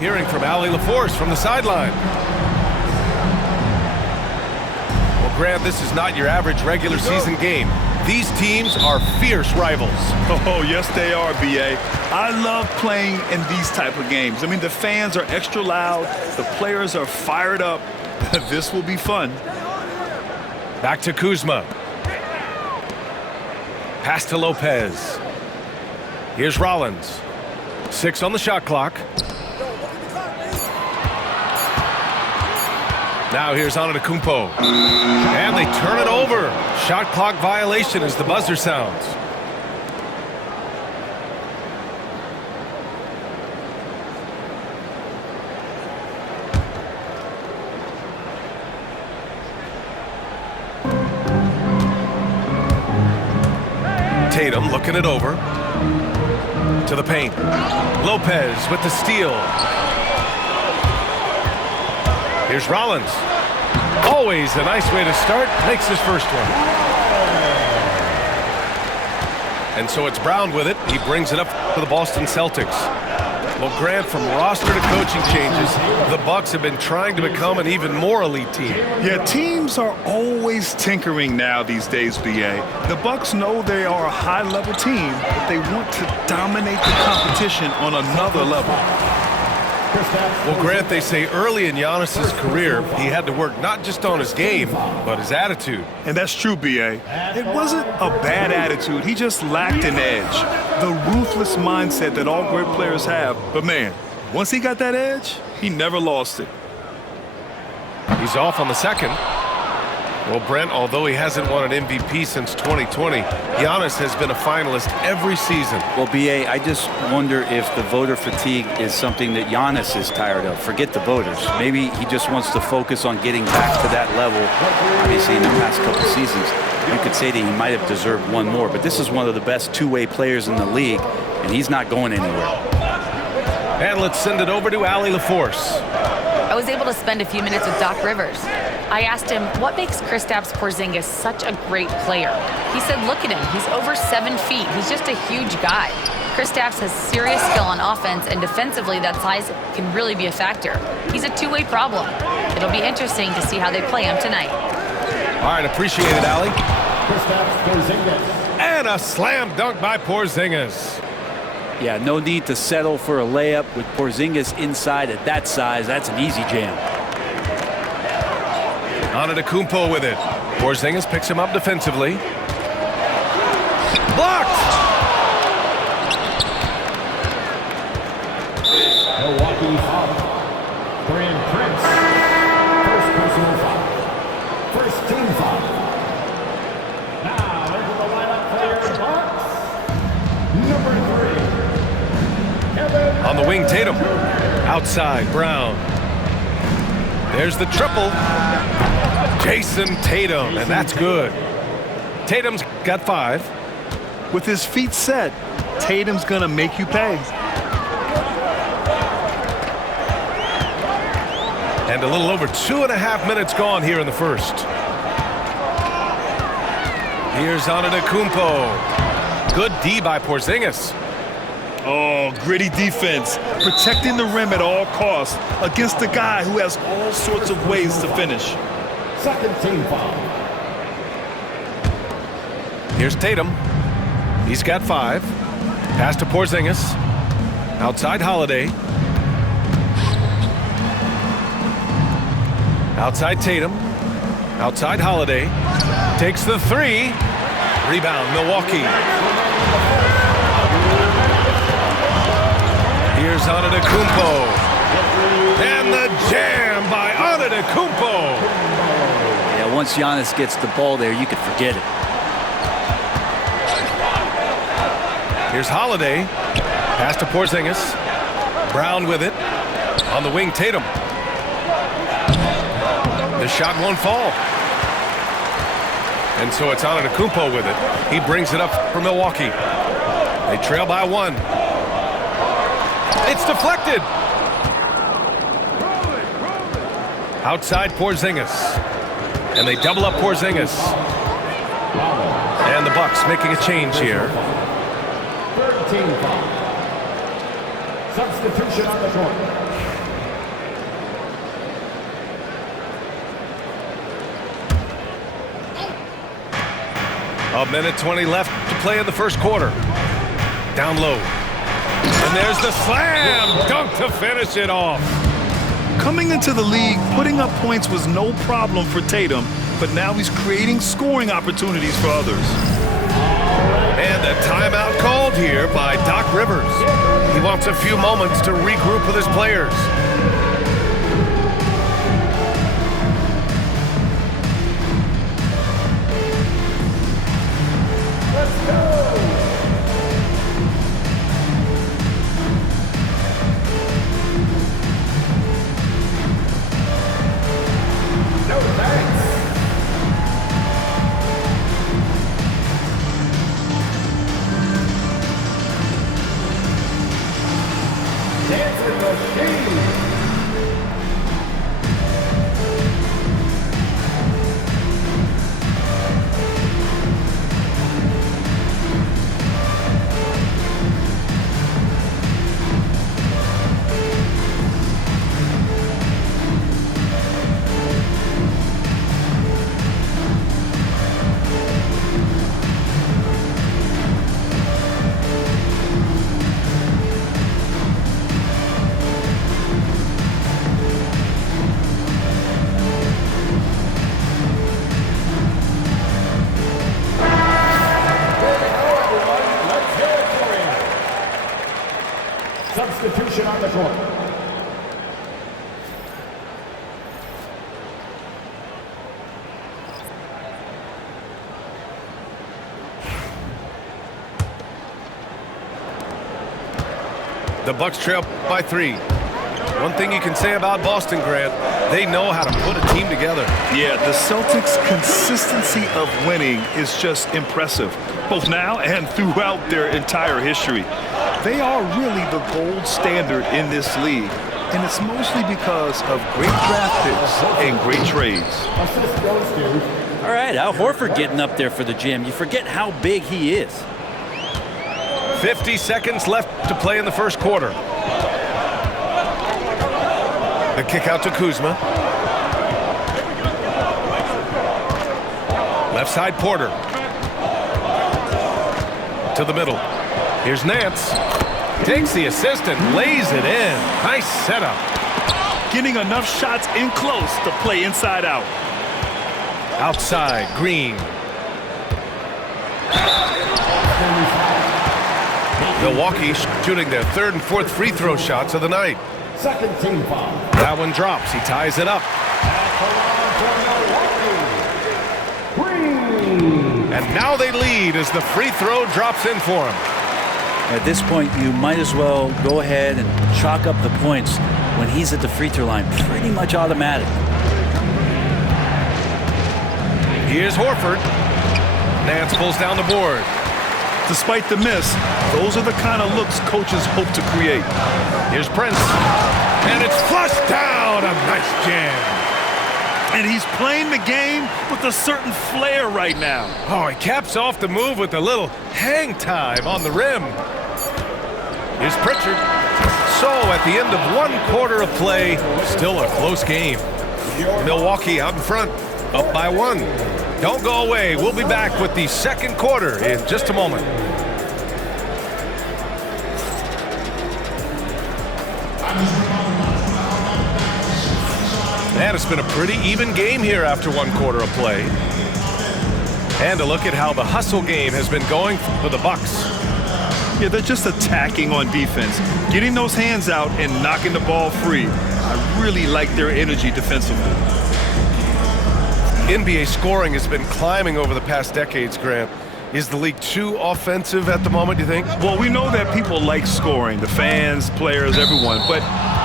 Hearing from Allie LaForce from the sideline. Well, Grant, this is not your average regular season game. These teams are fierce rivals. Oh, yes, they are, B.A. I love playing in these type of games. I mean, the fans are extra loud. The players are fired up. This will be fun. Back to Kuzma. Pass to Lopez. Here's Rollins. 6 on the shot clock. Now here's Antetokounmpo. And they turn it over. Shot clock violation as the buzzer sounds. Tatum looking it over. To the paint. Lopez with the steal. Here's Rollins. Always a nice way to start. Makes his first one. And so it's Brown with it. He brings it up for the Boston Celtics. Well, Grant, from roster to coaching changes, the Bucks have been trying to become an even more elite team. Yeah, teams are always tinkering now these days, B.A. The Bucks know they are a high-level team, but they want to dominate the competition on another level. Well, Grant, they say early in Giannis's career, he had to work not just on his game, but his attitude. And that's true, B.A. It wasn't a bad attitude. He just lacked an edge. The ruthless mindset that all great players have. But, man, once he got that edge, he never lost it. He's off on the second. Well, Brent, although he hasn't won an MVP since 2020, Giannis has been a finalist every season. Well, B.A., I just wonder if the voter fatigue is something that Giannis is tired of. Forget the voters. Maybe he just wants to focus on getting back to that level. Obviously, in the past couple seasons, you could say that he might have deserved one more. But this is one of the best two-way players in the league, and he's not going anywhere. And let's send it over to Allie LaForce. I was able to spend a few minutes with Doc Rivers. I asked him, what makes Kristaps Porzingis such a great player? He said, look at him. He's over 7 feet. He's just a huge guy. Kristaps has serious skill on offense, and defensively, that size can really be a factor. He's a two-way problem. It'll be interesting to see how they play him tonight. All right, appreciate it, Allie. And a slam dunk by Porzingis. Yeah, no need to settle for a layup with Porzingis inside at that size. That's an easy jam. Antetokounmpo with it. Porzingis picks him up defensively. Blocked! Milwaukee foul. Taurean Prince. First personal foul. First team foul. Now into the lineup for your Bucks. Number 3. Kevin. On the wing, Tatum. Outside, Brown. There's the triple. Jason Tatum, and that's good. Tatum's got 5. With his feet set, Tatum's going to make you pay. And a little over 2.5 minutes gone here in the first. Here's Antetokounmpo. Good D by Porzingis. Oh, gritty defense, protecting the rim at all costs against a guy who has all sorts of ways to finish. Second team foul. Here's Tatum. He's got 5. Pass to Porzingis. Outside Holiday. Outside Tatum. Outside Holiday. Takes the 3. Rebound, Milwaukee. Here's Antetokounmpo. And the jam by Antetokounmpo. Yeah, once Giannis gets the ball there, you could forget it. Here's Holiday. Pass to Porzingis. Brown with it. On the wing, Tatum. The shot won't fall. And so it's Antetokounmpo with it. He brings it up for Milwaukee. They trail by 1. It's deflected. Outside Porzingis. And they double up Porzingis. And the Bucks making a change here. Third team foul. Substitution on the court. minute 20 left to play in the first quarter. Down low. And there's the slam dunk to finish it off. Coming into the league, putting up points was no problem for Tatum, but now he's creating scoring opportunities for others. And a timeout called here by Doc Rivers. He wants a few moments to regroup with his players. Let's go. No thanks. Dancing machine. Substitution on the court. The Bucks trail by 3. One thing you can say about Boston, Grant, they know how to put a team together. Yeah, the Celtics' consistency of winning is just impressive, both now and throughout their entire history. They are really the gold standard in this league, and it's mostly because of great draft picks and great trades. Assist goes to All right, Al Horford getting up there for the Jam. You forget how big he is. 50 seconds left to play in the first quarter. The kick out to Kuzma. Left side Porter. To the middle. Here's Nance. Takes the assist and lays it in. Nice setup. Getting enough shots in close to play inside out. Outside, Green. Milwaukee shooting their third and fourth free throw shots of the night. second team foul. That one drops. He ties it up. And now they lead as the free throw drops in for him. At this point, you might as well go ahead and chalk up the points when he's at the free throw line. Pretty much automatic. Here's Horford. Nance pulls down the board. Despite the miss, those are the kind of looks coaches hope to create. Here's Prince. And it's flushed down. A nice jam. And he's playing the game with a certain flair right now. Oh, he caps off the move with a little hang time on the rim. Here's Pritchard. So at the end of one quarter of play, still a close game. Milwaukee out in front, up by 1. Don't go away. We'll be back with the second quarter in just a moment. And it's been a pretty even game here after one quarter of play. And a look at how the hustle game has been going for the Bucks. Yeah, they're just attacking on defense, getting those hands out and knocking the ball free. I really like their energy defensively. NBA scoring has been climbing over the past decades, Grant. Is the league too offensive at the moment, do you think? Well, we know that people like scoring, the fans, players, everyone, but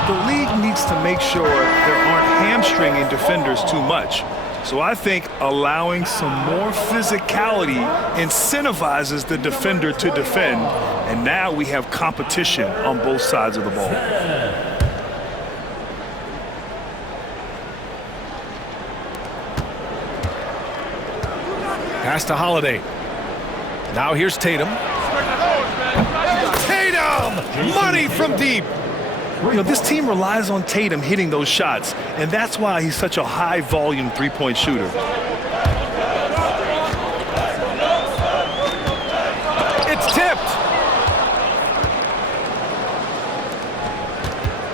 the league needs to make sure there aren't hamstringing defenders too much. So I think allowing some more physicality incentivizes the defender to defend, and now we have competition on both sides of the ball. Pass to Holiday. Now here's Tatum. Tatum! Money from deep. You know, this team relies on Tatum hitting those shots, and that's why he's such a high-volume three-point shooter.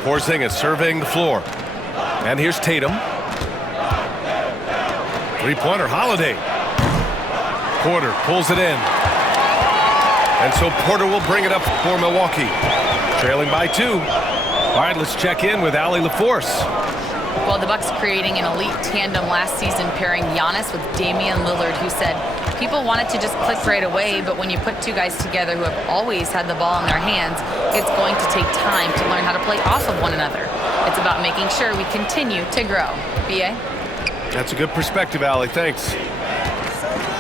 Porzingis surveying the floor. And here's Tatum. Three-pointer, Holiday. Porter pulls it in. And so Porter will bring it up for Milwaukee. Trailing by 2. All right, let's check in with Allie LaForce. Well, the Bucks creating an elite tandem last season, pairing Giannis with Damian Lillard, who said people wanted to just click right away, but when you put two guys together who have always had the ball in their hands, it's going to take time to learn how to play off of one another. It's about making sure we continue to grow. B.A.? That's a good perspective, Allie. Thanks.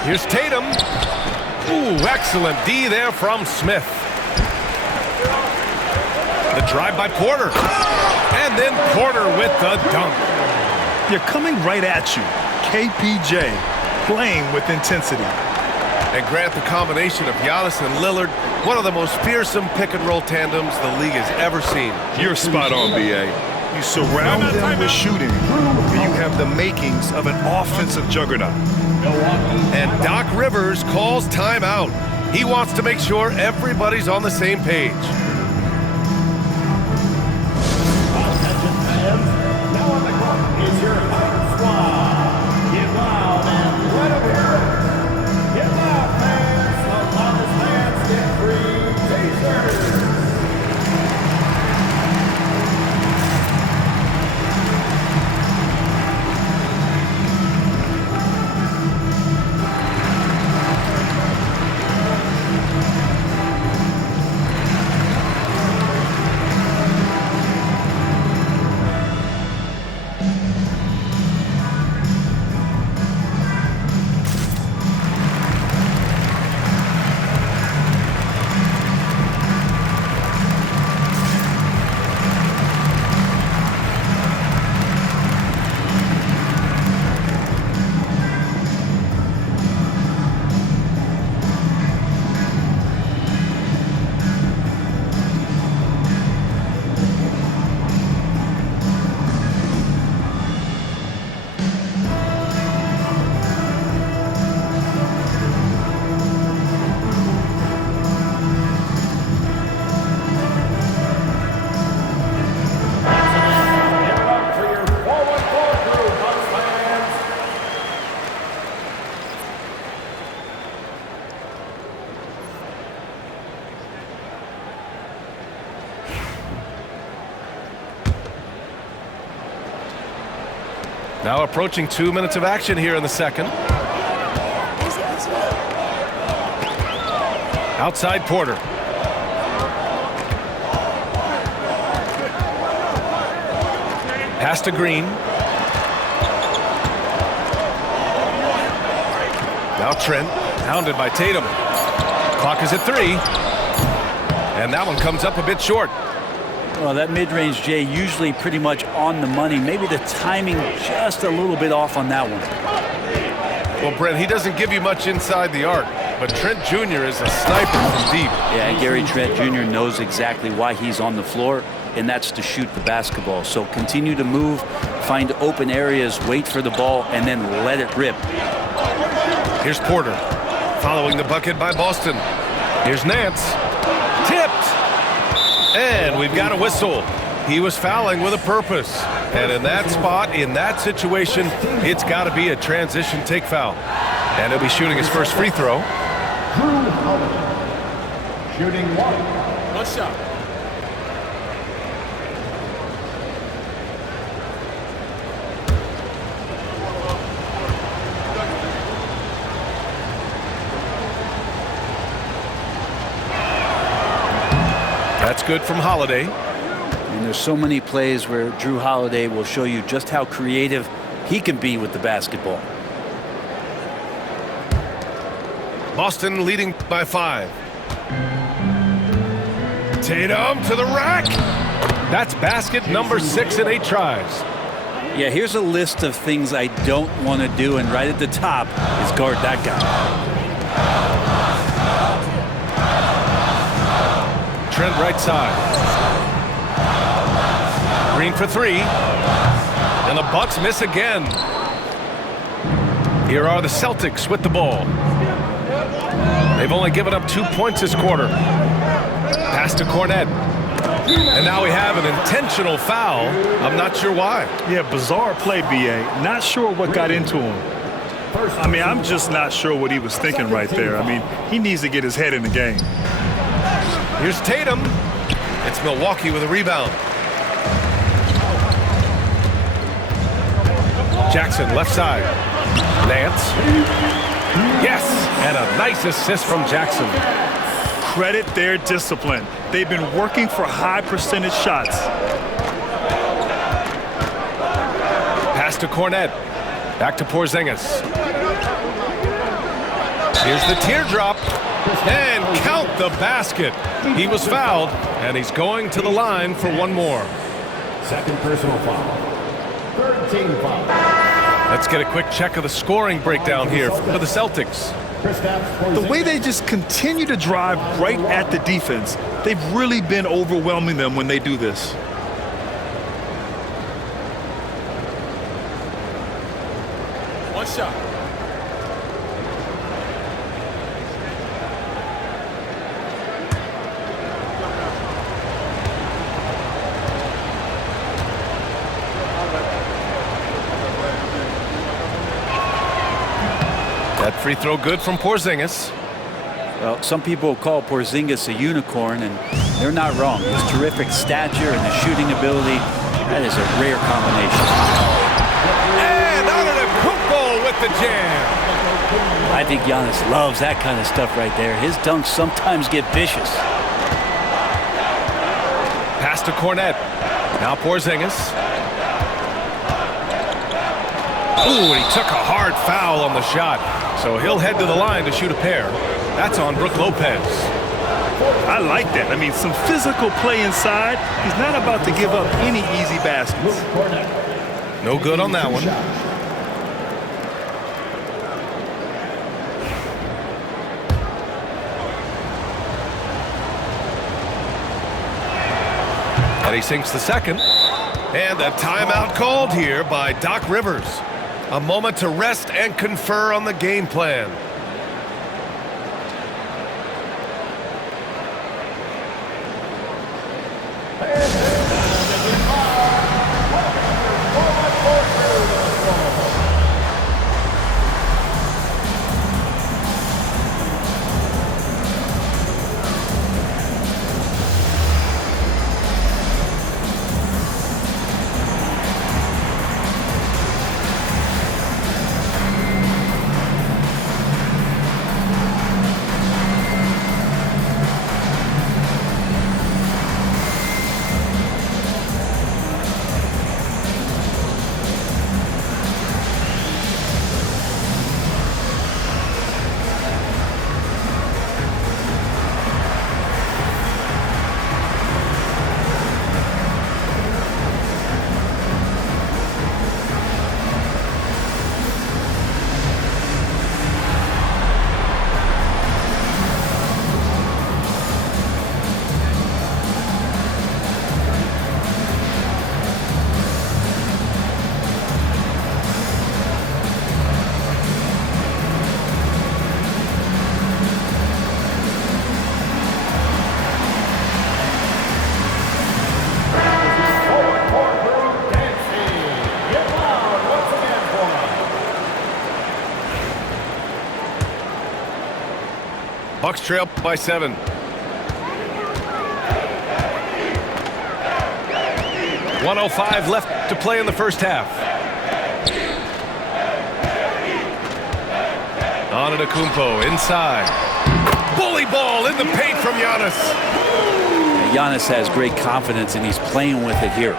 Here's Tatum. Ooh, excellent D there from Smith. The drive by Porter. And then Porter with the dunk. They're coming right at you. KPJ playing with intensity. And Grant, the combination of Giannis and Lillard, one of the most fearsome pick-and-roll tandems the league has ever seen. You're spot on, B.A. You surround them with shooting, and you have the makings of an offensive juggernaut. And Doc Rivers calls timeout. He wants to make sure everybody's on the same page. Attention fans, now on the court is your Hunt Squad. Get loud and let them hear it. Get loud, fans. The loudest fans get free t-shirts. Now approaching 2 minutes of action here in the second. Outside Porter. Pass to Green. Now Trent, hounded by Tatum. Clock is at 3. And that one comes up a bit short. Well, that mid-range, Jay, usually pretty much on the money. Maybe the timing just a little bit off on that one. Well, Brent, he doesn't give you much inside the arc, but Trent Jr. is a sniper from deep. Yeah, and Gary Trent Jr. knows exactly why he's on the floor, and that's to shoot the basketball. So continue to move, find open areas, wait for the ball, and then let it rip. Here's Porter, following the bucket by Boston. Here's Nance. Tipped. And we've got a whistle. He was fouling with a purpose. And in that spot, in that situation, it's got to be a transition take foul. And he'll be shooting his first free throw. Drew Holiday. Shooting 1. One shot. That's good from Holiday. And there's so many plays where Drew Holiday will show you just how creative he can be with the basketball. Boston leading by 5. Tatum to the rack. That's basket number 6 in 8 tries. Yeah, here's a list of things I don't want to do, and right at the top is guard that guy. Trent right side. Green for 3. And the Bucks miss again. Here are the Celtics with the ball. They've only given up 2 points this quarter. Pass to Cornette. And now we have an intentional foul. I'm not sure why. Yeah, bizarre play, B.A. Not sure what got into him. I mean, I'm just not sure what he was thinking right there. I mean, he needs to get his head in the game. Here's Tatum. It's Milwaukee with a rebound. Jackson, left side. Nance. Yes, and a nice assist from Jackson. Credit their discipline. They've been working for high percentage shots. Pass to Cornet. Back to Porzingis. Here's the teardrop. And count the basket. He was fouled, and he's going to the line for one more. Second personal foul. Third team foul. Let's get a quick check of the scoring breakdown here for the Celtics. The way they just continue to drive right at the defense, they've really been overwhelming them when they do this. One shot. That free throw good from Porzingis. Well, some people call Porzingis a unicorn, and they're not wrong. His terrific stature and his shooting ability, that is a rare combination. And Antetokounmpo with the jam. I think Giannis loves that kind of stuff right there. His dunks sometimes get vicious. Pass to Cornet. Now Porzingis. Ooh, and he took a hard foul on the shot. So he'll head to the line to shoot a pair. That's on Brook Lopez. I like that. I mean, some physical play inside. He's not about to give up any easy baskets. No good on that one. And he sinks the second. And a timeout called here by Doc Rivers. A moment to rest and confer on the game plan. Bucks trail by 7. .105 left to play in the first half. Antetokounmpo inside. Bully ball in the paint from Giannis. Giannis has great confidence, and he's playing with it here.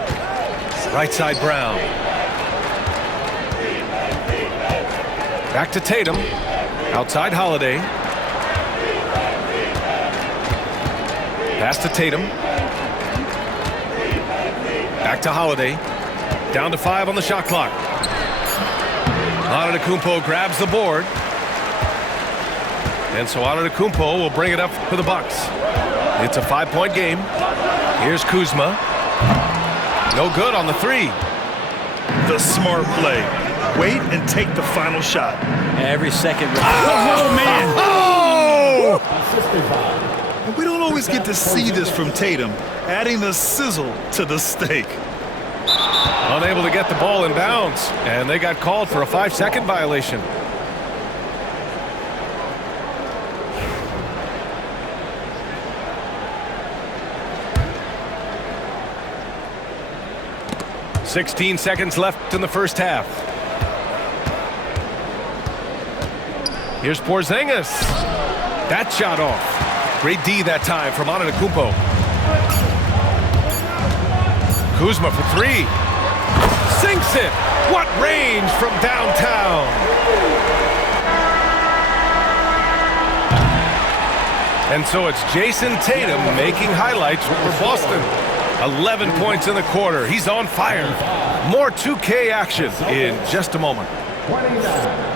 Right side Brown. Back to Tatum. Outside Holiday. Pass to Tatum. Back to Holiday. Down to 5 on the shot clock. Antetokounmpo grabs the board. And so Antetokounmpo will bring it up for the Bucks. It's a 5-point game. Here's Kuzma. No good on the 3. The smart play. Wait and take the final shot. Every second. Oh, man. Oh! Assisted by And we don't always get to see this from Tatum, adding the sizzle to the steak. Unable to get the ball in bounds, and they got called for a 5-second violation. "16 seconds left in the first half. Here's Porzingis. That shot off. Great D that time from Antetokounmpo. Kuzma for three. Sinks it. What range from downtown. And so it's Jason Tatum making highlights for Boston. 11 points in the quarter. He's on fire. More 2K action in just a moment. 29.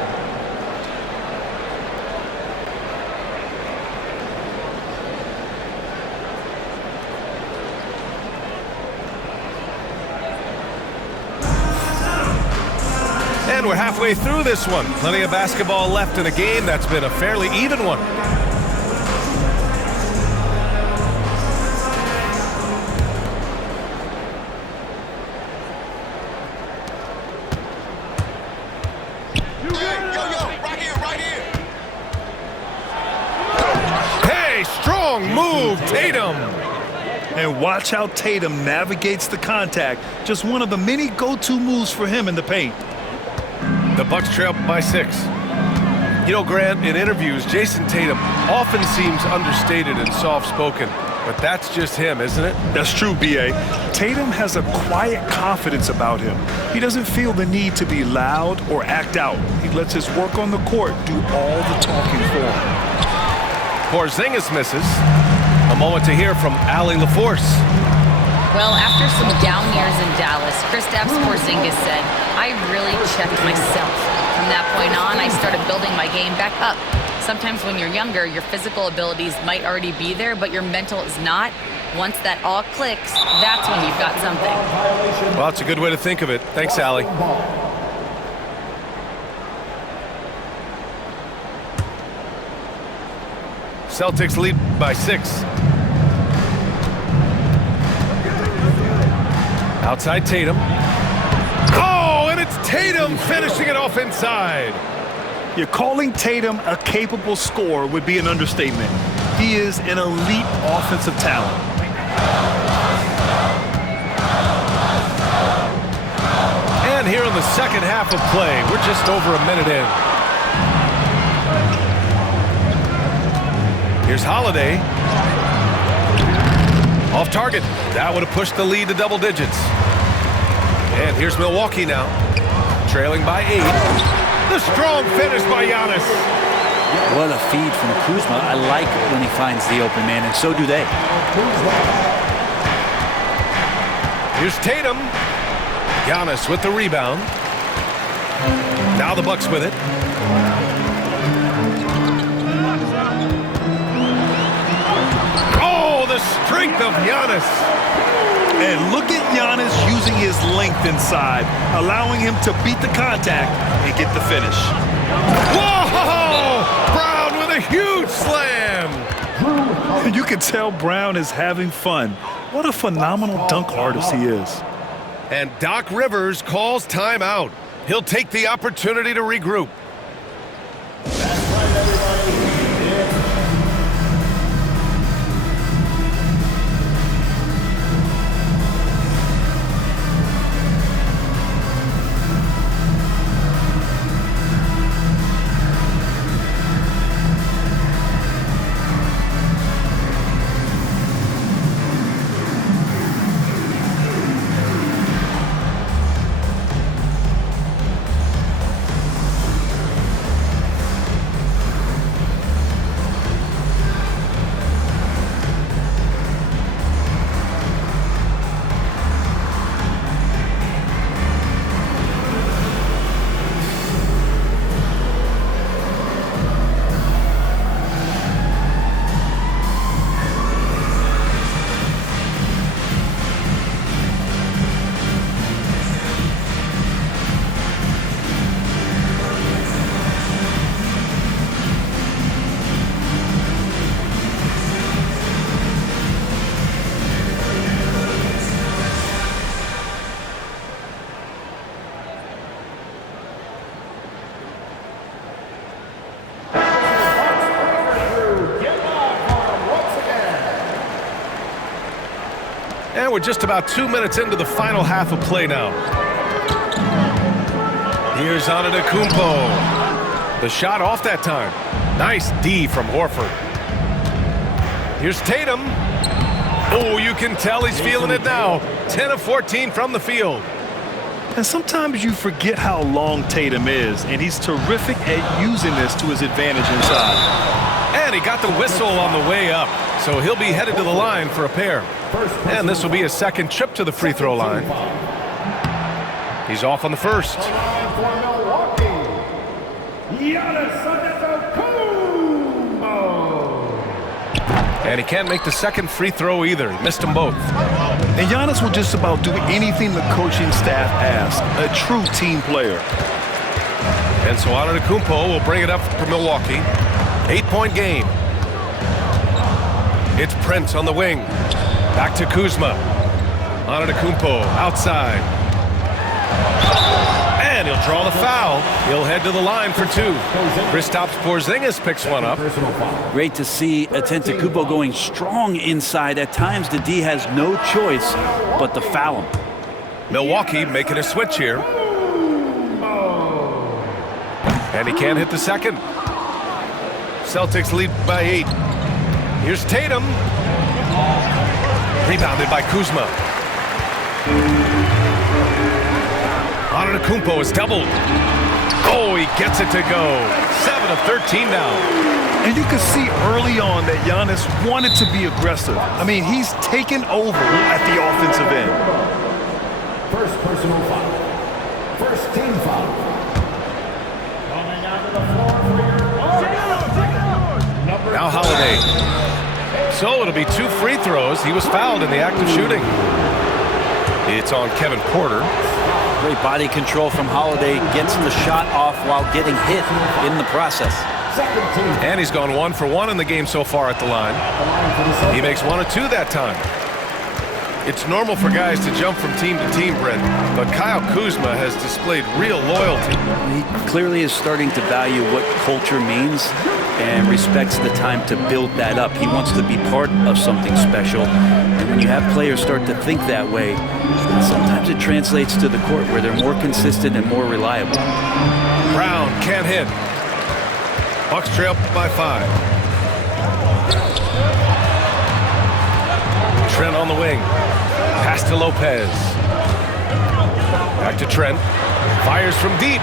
And we're halfway through this one. Plenty of basketball left in a game that's been a fairly even one. Hey, strong move, Tatum. And watch how Tatum navigates the contact. Just one of the many go-to moves for him in the paint. The Bucks trail by 6. You know, Grant, in interviews, Jason Tatum often seems understated and soft-spoken, but that's just him, isn't it? That's true, B.A. Tatum has a quiet confidence about him. He doesn't feel the need to be loud or act out. He lets his work on the court do all the talking for him. Porzingis misses. A moment to hear from Allie LaForce. Well, after some down years in Dallas, Kristaps Porzingis said, "I really checked myself. From that point on, I started building my game back up. Sometimes when you're younger, your physical abilities might already be there, but your mental is not. Once that all clicks, that's when you've got something." Well, it's a good way to think of it. Thanks, Allie. Celtics lead by 6. Outside Tatum. Oh, and it's Tatum finishing it off inside. You're calling Tatum a capable scorer would be an understatement. He is an elite offensive talent. And here in the second half of play, we're just over a minute in. Here's Holiday. Off target. That would have pushed the lead to double digits. And here's Milwaukee now, trailing by 8. The strong finish by Giannis. What a feed from Kuzma. I like when he finds the open man, and so do they. Here's Tatum. Giannis with the rebound. Now the Bucks with it. Oh, the strength of Giannis. And look at Giannis using his length inside, allowing him to beat the contact and get the finish. Whoa! Brown with a huge slam. You can tell Brown is having fun. What a phenomenal dunk artist he is. And Doc Rivers calls timeout. He'll take the opportunity to regroup. And we're just about 2 minutes into the final half of play now. Here's Antetokounmpo. The shot off that time. Nice D from Horford. Here's Tatum. Oh, you can tell he's feeling it now. 10 of 14 from the field. And sometimes you forget how long Tatum is, and he's terrific at using this to his advantage inside. And he got the whistle on the way up, so he'll be headed to the line for a pair. And this will be his second trip to the free throw line. He's off on the first. For Milwaukee, Giannis Antetokounmpo. And he can't make the second free throw either. He missed them both. And Giannis will just about do anything the coaching staff asks. A true team player. And so Antetokounmpo will bring it up for Milwaukee. 8-point game. It's Prince on the wing. Back to Kuzma. Antetokounmpo outside. And he'll draw the foul. He'll head to the line for two. Kristaps Porzingis picks one up. Great to see Antetokounmpo going strong inside. At times, the D has no choice but to foul him. Milwaukee making a switch here. And he can't hit the second. Celtics lead by 8. Here's Tatum. Rebounded by Kuzma. Antetokounmpo is doubled. Oh, he gets it to go. 7 of 13 now. And you can see early on that Giannis wanted to be aggressive. I mean, he's taken over at the offensive end. First personal foul. First team foul. Coming onto the floor for your Now Holiday. So it'll be 2 free throws. He was fouled in the act of shooting. It's on Kevin Porter. Great body control from Holiday. Gets the shot off while getting hit in the process. And he's gone 1 for 1 in the game so far at the line. He makes 1 of 2 that time. It's normal for guys to jump from team to team, Brent, but Kyle Kuzma has displayed real loyalty. He clearly is starting to value what culture means and respects the time to build that up. He wants to be part of something special. And when you have players start to think that way, sometimes it translates to the court where they're more consistent and more reliable. Brown can't hit. Bucks trail by 5. Trent on the wing. Pass to Lopez. Back to Trent. Fires from deep.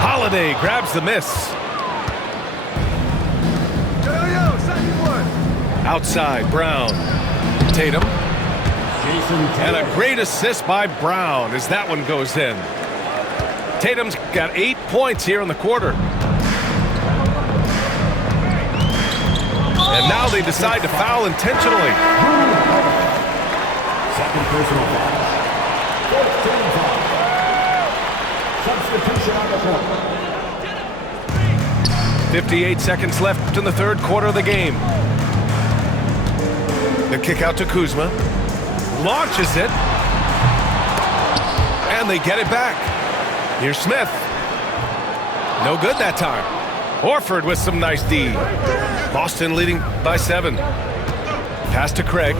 Holiday grabs the miss. Outside, Brown. Tatum. And a great assist by Brown as that one goes in. Tatum's got 8 points here in the quarter. And now they decide to foul intentionally. Second personal foul. 14 foul. Substitution on the court. 58 seconds left in the third quarter of the game. The kick out to Kuzma. Launches it. And they get it back. Here's Smith. No good that time. Horford with some nice D. Boston leading by 7. Pass to Craig.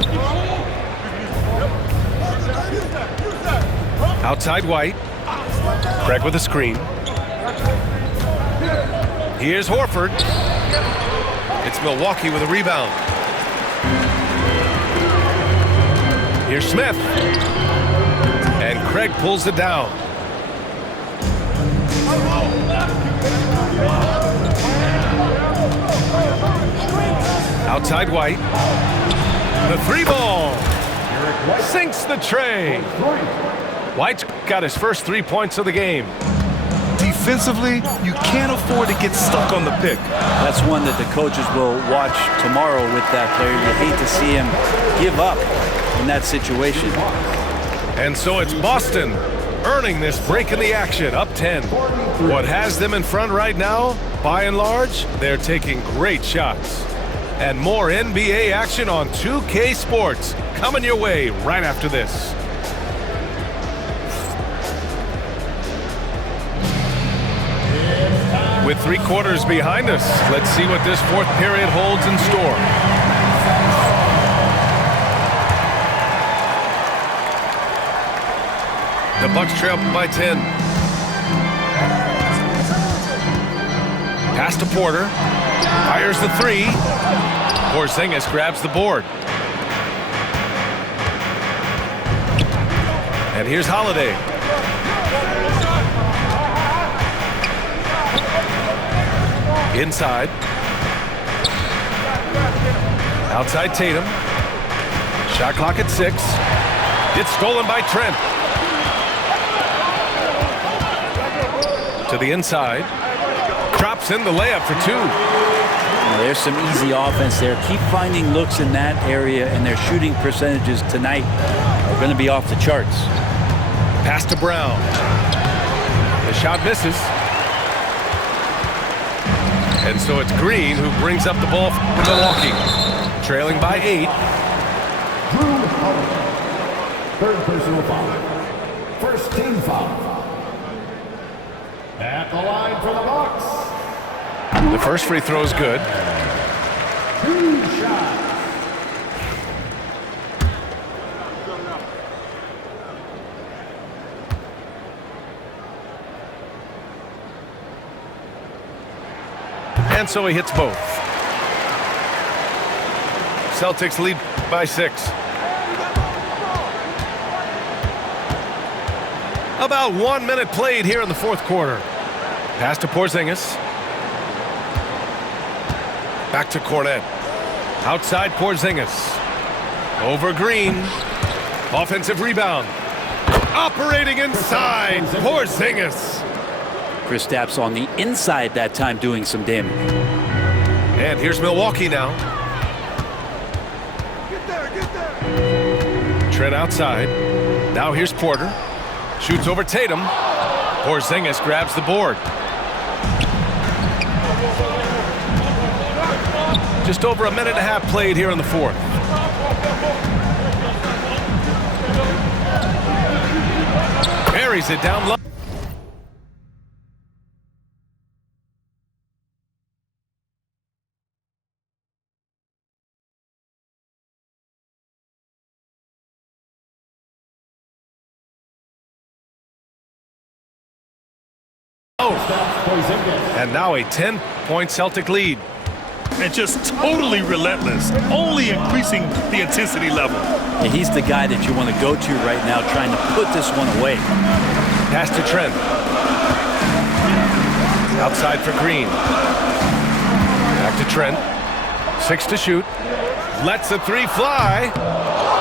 Outside White. Craig with a screen. Here's Horford. It's Milwaukee with a rebound. Here's Smith. And Craig pulls it down. Outside White. The 3 ball. Sinks the tray. White's got his first 3 points of the game. Defensively, you can't afford to get stuck on the pick. That's one that the coaches will watch tomorrow with that player. You hate to see him give up in that situation. And so it's Boston earning this break in the action, up 10. What has them in front right now, by and large, they're taking great shots. And more NBA action on 2K Sports coming your way right after this. With 3 quarters behind us, let's see what this fourth period holds in store. The Bucks trail by 10. Pass to Porter. Fires the three. Porzingis grabs the board. And here's Holiday. Inside. Outside Tatum. Shot clock at 6. It's stolen by Trent. To the inside. Drops in the layup for 2. Now, there's some easy offense there. Keep finding looks in that area, and their shooting percentages tonight are going to be off the charts. Pass to Brown. The shot misses. And so it's Green who brings up the ball for Milwaukee. Trailing by 8. Drew Holiday. Third personal foul. First team foul. At the line for the Bucks. The first free throw is good. 2 shots. And so he hits both. Celtics lead by 6. About 1 minute played here in the fourth quarter. Pass to Porzingis. Back to Cornet. Outside Porzingis. Over Green. Offensive rebound. Operating inside. Porzingis. Kristaps on the inside that time doing some damage. And here's Milwaukee now. Trent outside. Now here's Porter. Shoots over Tatum. Porzingis grabs the board. Just over a minute and a half played here in the fourth. Buries it down low. And now a 10-point Celtic lead. And just totally relentless, only increasing the intensity level. And he's the guy that you want to go to right now, trying to put this one away. Pass to Trent. Outside for Green. Back to Trent. 6 to shoot. Lets the 3 fly.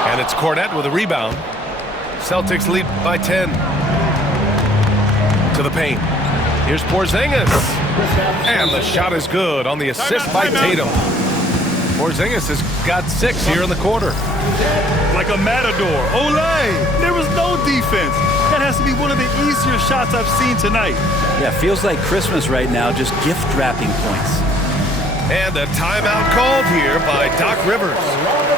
And it's Cornet with a rebound. Celtics lead by 10. To the paint. Here's Porzingis. And the shot is good on the assist by Tatum. Porzingis has got 6 here in the quarter. Like a matador. Olay! There was no defense. That has to be one of the easier shots I've seen tonight. Yeah, feels like Christmas right now, just gift wrapping points. And a timeout called here by Doc Rivers.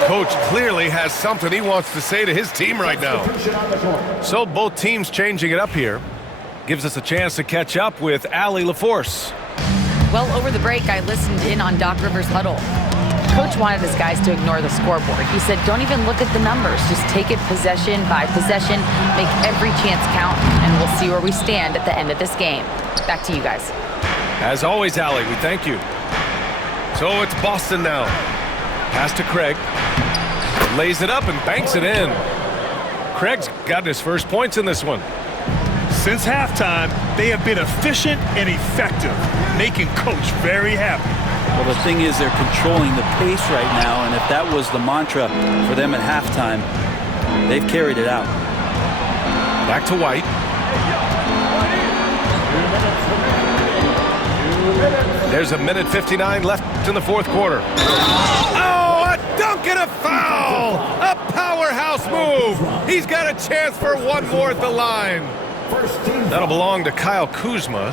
Coach clearly has something he wants to say to his team right now. So both teams changing it up here. Gives us a chance to catch up with Allie LaForce. Well, over the break, I listened in on Doc Rivers' huddle. Coach wanted his guys to ignore the scoreboard. He said, don't even look at the numbers. Just take it possession by possession, make every chance count, and we'll see where we stand at the end of this game. Back to you guys. As always, Allie, we thank you. So it's Boston now. Pass to Craig. Lays it up and banks it in. Craig's got his first points in this one. Since halftime, they have been efficient and effective, making Coach very happy. Well, the thing is, they're controlling the pace right now, and if that was the mantra for them at halftime, they've carried it out. Back to White. There's a minute 59 left in the fourth quarter. Oh, a dunk and a foul! A powerhouse move! He's got a chance for one more at the line. That'll belong to Kyle Kuzma.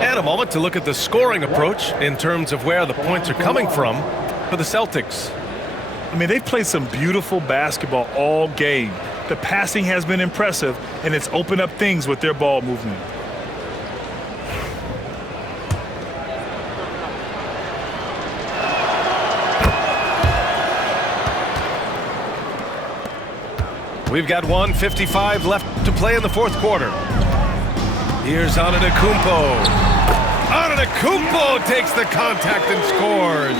And a moment to look at the scoring approach in terms of where the points are coming from for the Celtics. I mean, they've played some beautiful basketball all game. The passing has been impressive, and it's opened up things with their ball movement. We've got 1:55 left to play in the fourth quarter. Here's Antetokounmpo. Antetokounmpo takes the contact and scores.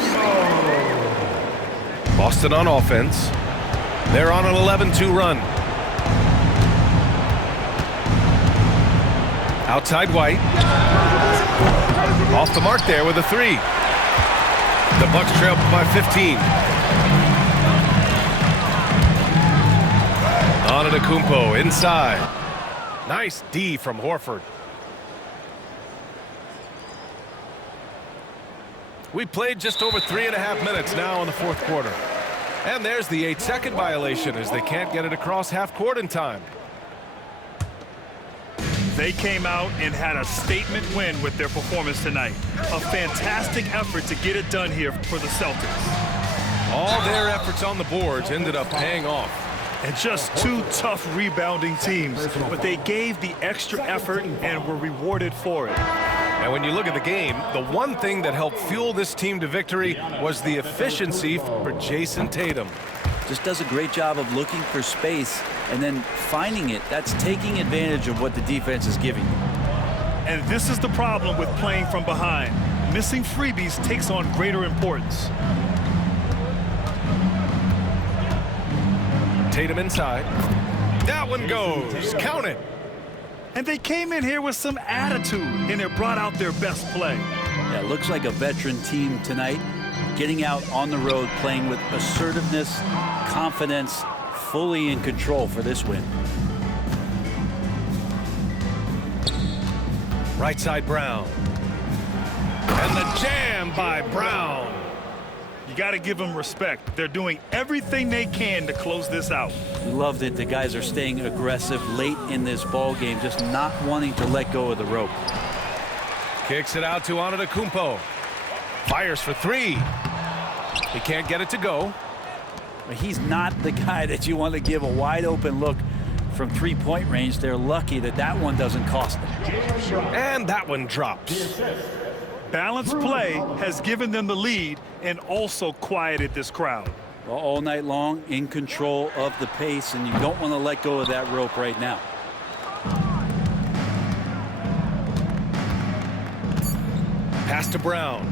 Boston on offense. They're on an 11-2 run. Outside White. Off the mark there with a three. The Bucks trail by 15. Antetokounmpo inside. Nice D from Horford. We played just over 3.5 minutes now in the fourth quarter. And there's the 8-second violation as they can't get it across half court in time. They came out and had a statement win with their performance tonight. A fantastic effort to get it done here for the Celtics. All their efforts on the boards ended up paying off. And just two tough rebounding teams, but they gave the extra effort and were rewarded for it. And when you look at the game, the one thing that helped fuel this team to victory was the efficiency for Jason Tatum. Just does a great job of looking for space and then finding it. That's taking advantage of what the defense is giving you. And this is the problem with playing from behind. Missing freebies takes on greater importance. Tatum inside. That one goes. Count it. And they came in here with some attitude, and it brought out their best play. Yeah, looks like a veteran team tonight, getting out on the road, playing with assertiveness, confidence, fully in control for this win. Right side Brown. And the jam by Brown. You got to give them respect. They're doing everything they can to close this out. We love that the guys are staying aggressive late in this ball game, just not wanting to let go of the rope. Kicks it out to Antetokounmpo. Fires for three. He can't get it to go. But he's not the guy that you want to give a wide open look from three-point range. They're lucky that that one doesn't cost them. And that one drops. Balanced play has given them the lead and also quieted this crowd. Well, all night long, in control of the pace, and you don't want to let go of that rope right now. Pass to Brown.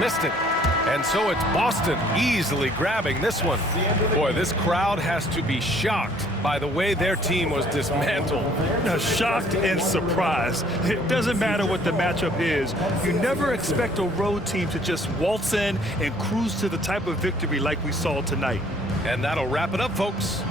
Missed it. And so it's Boston easily grabbing this one. Boy, this crowd has to be shocked by the way their team was dismantled. Now, shocked and surprised. It doesn't matter what the matchup is. You never expect a road team to just waltz in and cruise to the type of victory like we saw tonight. And that'll wrap it up, folks.